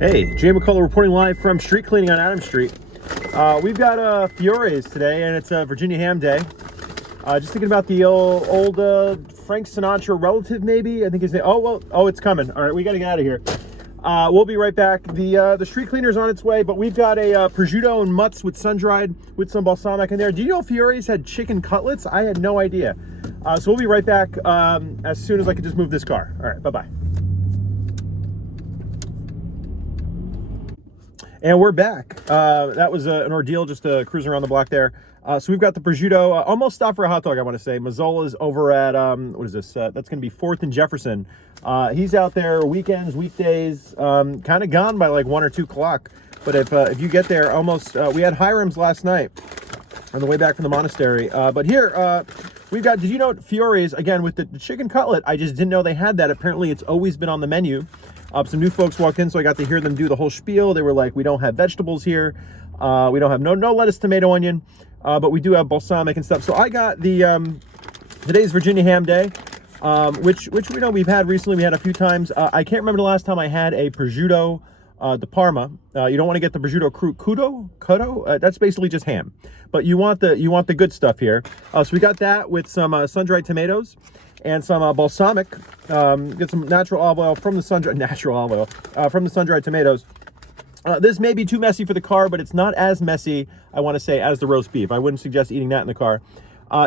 Hey, Jmikola reporting live from street cleaning on Adams Street. We've got Fiores today, and it's Virginia Ham Day. Just thinking about the old Frank Sinatra relative, maybe. I think his name. Oh, it's coming. All right, we got to get out of here. We'll be right back. The street cleaner's on its way, but we've got a prosciutto and mutts with sun-dried with some balsamic in there. Do you know Fiores had chicken cutlets? I had no idea. So we'll be right back as soon as I can just move this car. All right, bye-bye. And we're back. That was an ordeal just cruising around the block there. So we've got the prosciutto, almost stopped for a hot dog, I want to say. Mazzola's over at, what is this? That's going to be 4th and Jefferson. He's out there weekends, weekdays, kind of gone by like 1 or 2 o'clock. But if you get there, almost, we had Hiram's last night on the way back from the monastery. But here, we've got, did you know Fiore's, again, with the chicken cutlet, I just didn't know they had that. Apparently, it's always been on the menu. Some new folks walked in, so I got to hear them do the whole spiel. They were like, we don't have vegetables here. We don't have no lettuce, tomato, onion, but we do have balsamic and stuff. So I got the, today's Virginia Ham Day, which we know we've had recently. We had a few times. I can't remember the last time I had a prosciutto de Parma. You don't want to get the prosciutto cotto. That's basically just ham. But you want the good stuff here. So we got that with some sun-dried tomatoes and some balsamic. Get some natural olive oil from the sun-dried tomatoes. This may be too messy for the car, but it's not as messy, I want to say, as the roast beef. I wouldn't suggest eating that in the car.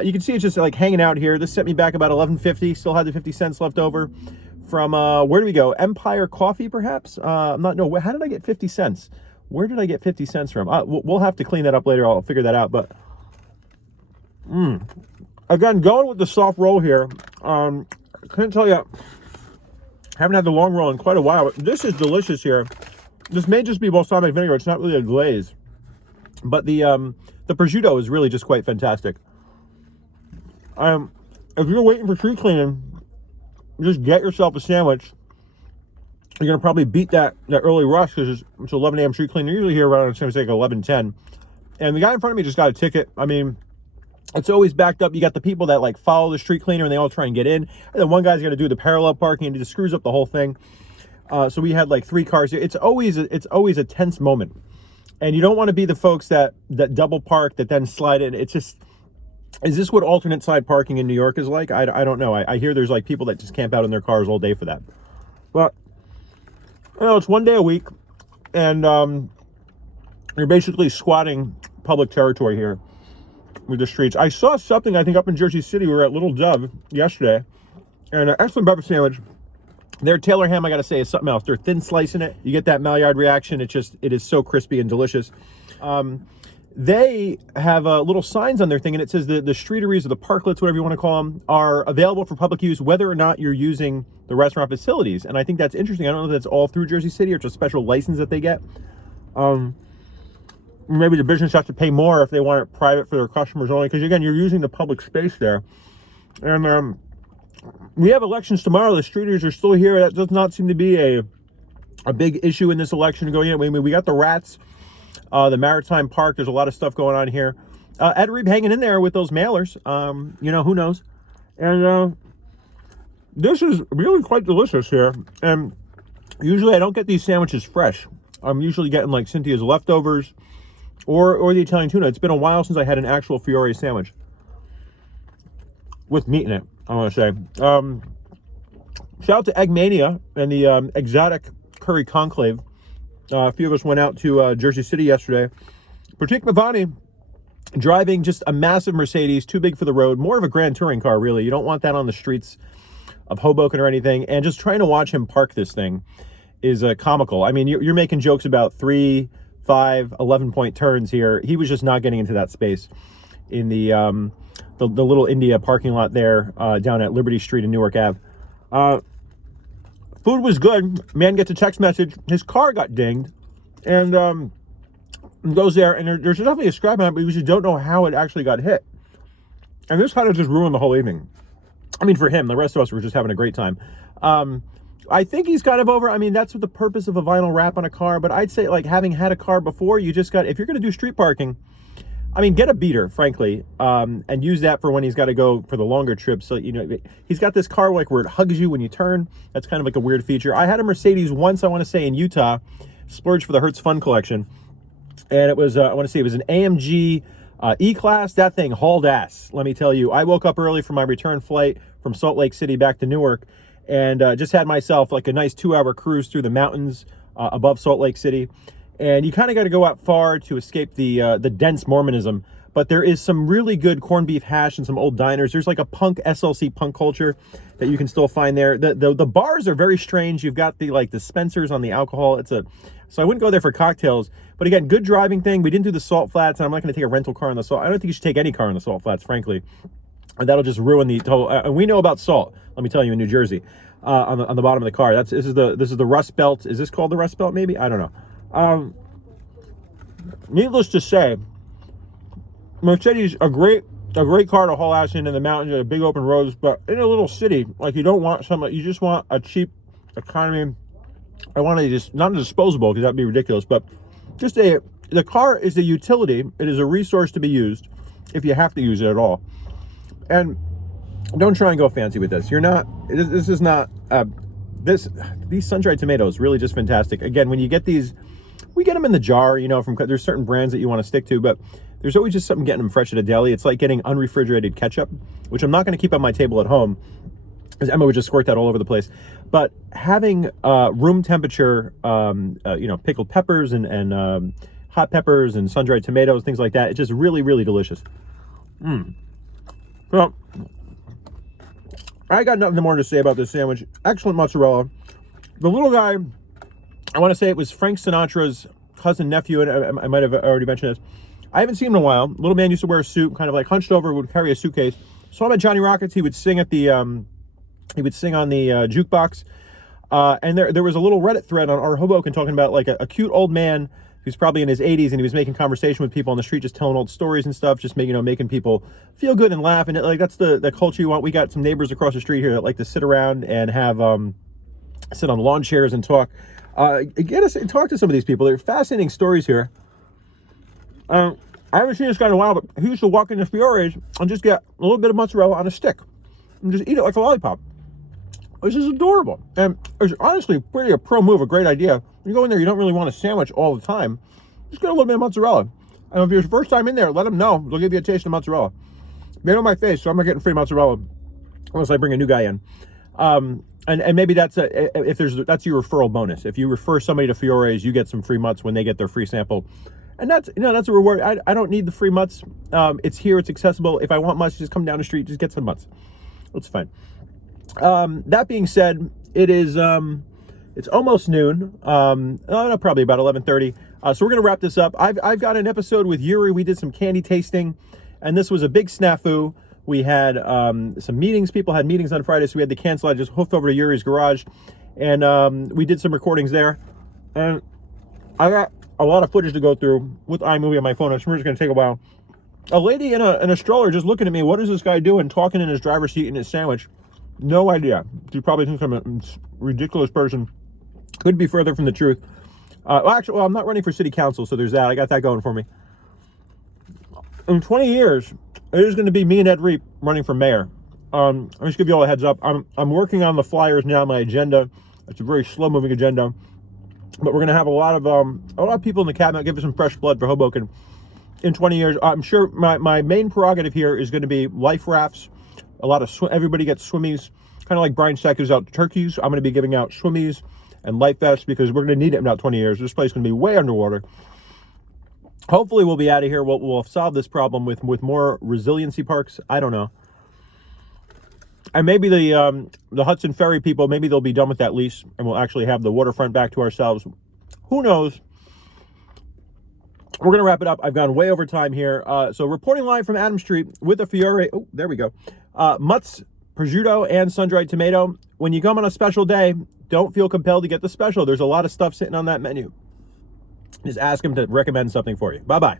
You can see it's just like hanging out here. This set me back about $11.50. Still had the 50 cents left over from, where do we go? Empire Coffee, perhaps? How did I get 50 cents? Where did I get 50 cents from? We'll have to clean that up later. I'll figure that out, but again, going with the soft roll here. I couldn't tell you, haven't had the long roll in quite a while, but this is delicious here. This may just be balsamic vinegar. It's not really a glaze, but the prosciutto is really just quite fantastic. If you're waiting for street cleaning, just get yourself a sandwich. You're gonna probably beat that early rush because it's 11 a.m. street cleaning. You're usually here around, say, 11:10. And the guy in front of me just got a ticket. I mean, it's always backed up. You got the people that like follow the street cleaner and they all try and get in. And then one guy's got to do the parallel parking and he just screws up the whole thing. So we had like 3 cars here. It's always a tense moment. And you don't want to be the folks that double park, that then slide in. It's just, is this what alternate side parking in New York is like? I don't know. I hear there's like people that just camp out in their cars all day for that. But, it's 1 day a week. And you're basically squatting public territory here with the streets. I saw something, I think, up in Jersey City. We were at Little Dove yesterday, and an excellent breakfast sandwich. Their Taylor ham, I gotta say, is something else. They're thin slicing it. You get that Maillard reaction. It is so crispy and delicious. They have little signs on their thing, and it says the streeteries or the parklets, whatever you want to call them, are available for public use whether or not you're using the restaurant facilities. And I think that's interesting. I don't know if that's all through Jersey City or it's a special license that they get. Maybe the business has to pay more if they want it private for their customers only, because again, you're using the public space there. And we have elections tomorrow. The streeters are still here. That does not seem to be a big issue in this election going in. We got the rats, the Maritime Park. There's a lot of stuff going on here. Ed Reeb hanging in there with those mailers. Who knows? And this is really quite delicious here. And usually I don't get these sandwiches fresh. I'm usually getting like Cynthia's leftovers or the Italian tuna. It's been a while since I had an actual Fiore sandwich with meat in it, I want to say. Shout out to Eggmania and the Exotic Curry Conclave. A few of us went out to Jersey City yesterday. Pratik Mavani driving just a massive Mercedes, too big for the road. More of a grand touring car, really. You don't want that on the streets of Hoboken or anything. And just trying to watch him park this thing is comical. I mean, you're making jokes about 3, 5, 11-point turns here. He was just not getting into that space in the little India parking lot there down at Liberty Street and Newark Ave. Food was good. Man gets a text message. His car got dinged and goes there, and there's definitely a scrap on it, but we just don't know how it actually got hit. And this kind of just ruined the whole evening. I mean, for him, the rest of us were just having a great time. I think he's kind of over. I mean, that's what the purpose of a vinyl wrap on a car. But I'd say, like, having had a car before, you just got, if you're going to do street parking, I mean, get a beater, frankly, and use that for when he's got to go for the longer trips. So, he's got this car like where it hugs you when you turn. That's kind of like a weird feature. I had a Mercedes once, I want to say, in Utah, splurged for the Hertz Fun Collection. And it was, I want to say it was an AMG E-Class. That thing hauled ass, let me tell you. I woke up early for my return flight from Salt Lake City back to Newark, and just had myself like a nice 2-hour cruise through the mountains above Salt Lake City. And you kind of got to go out far to escape the dense Mormonism. But there is some really good corned beef hash and some old diners. There's like a punk SLC punk culture that you can still find there. The bars are very strange. You've got the like dispensers on the alcohol. So I wouldn't go there for cocktails. But again, good driving thing. We didn't do the Salt Flats, and I'm not going to take a rental car on the Salt. I don't think you should take any car on the Salt Flats, frankly. And that'll just ruin the whole. And we know about salt. Let me tell you, in New Jersey, on the bottom of the car. This is the Rust Belt. Is this called the Rust Belt? Maybe, I don't know. Needless to say, Mercedes a great car to haul ass in the mountains and big open roads, but in a little city, like you don't want something. You just want a cheap economy. I want to just not a disposable because that'd be ridiculous, but just the car is a utility. It is a resource to be used if you have to use it at all. And don't try and go fancy with this. You're not. This is not. These sun-dried tomatoes really just fantastic. Again, when you get these, we get them in the jar. You know, there's certain brands that you want to stick to, but there's always just something getting them fresh at a deli. It's like getting unrefrigerated ketchup, which I'm not going to keep on my table at home, because Emma would just squirt that all over the place. But having room temperature, pickled peppers and hot peppers and sun-dried tomatoes, things like that, it's just really, really delicious. Well, I got nothing more to say about this sandwich. Excellent mozzarella. The little guy, I want to say it was Frank Sinatra's cousin, nephew, and I might have already mentioned this. I haven't seen him in a while. Little man used to wear a suit, kind of like hunched over, would carry a suitcase. Saw him at Johnny Rockets. He would sing at the, he would sing on the jukebox. And there was a little Reddit thread on our Hoboken talking about like a cute old man who's probably in his 80s, and he was making conversation with people on the street, just telling old stories and stuff, just making people feel good and laugh. And like that's the culture you want. We got some neighbors across the street here that like to sit around and have sit on lawn chairs and talk. Get us and talk to some of these people. They're fascinating stories here. I haven't seen this guy in a while, but he used to walk into Fiore's and just get a little bit of mozzarella on a stick and just eat it like a lollipop. This is adorable. And it's honestly pretty a pro move, a great idea. When you go in there, you don't really want a sandwich all the time. Just get a little bit of mozzarella. And if you're your first time in there, let them know. They'll give you a taste of mozzarella. Made on my face, so I'm not getting free mozzarella unless I bring a new guy in. And maybe that's that's your referral bonus. If you refer somebody to Fiore's, you get some free mutts when they get their free sample. And that's a reward. I don't need the free mutts. It's here, it's accessible. If I want mutts, just come down the street, just get some mutts. It's fine. That being said, it is it's almost noon. No, probably about 11:30. So we're gonna wrap this up. I've got an episode with Yuri. We did some candy tasting, and this was a big snafu. We had some meetings. People had meetings on Friday, so we had to cancel. I just hoofed over to Yuri's garage, and we did some recordings there. And I got a lot of footage to go through with iMovie on my phone. I'm sure it's going to take a while. A lady in a stroller just looking at me. What is this guy doing? Talking in his driver's seat, eating his sandwich. No idea. She probably thinks I'm a ridiculous person. Could be further from the truth. Well, I'm not running for city council, so there's that. I got that going for me. In 20 years, it is going to be me and Ed Reap running for mayor. I'll just give you all a heads up. I'm working on the flyers now, my agenda. It's a very slow-moving agenda. But we're going to have a lot of people in the cabinet give us some fresh blood for Hoboken in 20 years. I'm sure my main prerogative here is going to be life rafts. A lot of everybody gets swimmies, kind of like Brian Stack gives out turkeys. I'm going to be giving out swimmies and life vests because we're going to need it in about 20 years. This place is going to be way underwater. Hopefully we'll be out of here. We'll solve this problem with more resiliency parks. I don't know. And maybe the Hudson Ferry people, maybe they'll be done with that lease and we'll actually have the waterfront back to ourselves. Who knows? We're going to wrap it up. I've gone way over time here. So reporting live from Adam Street with the Fiore. Oh, there we go. Mutts, prosciutto, and sun-dried tomato. When you come on a special day, don't feel compelled to get the special. There's a lot of stuff sitting on that menu. Just ask him to recommend something for you. Bye-bye.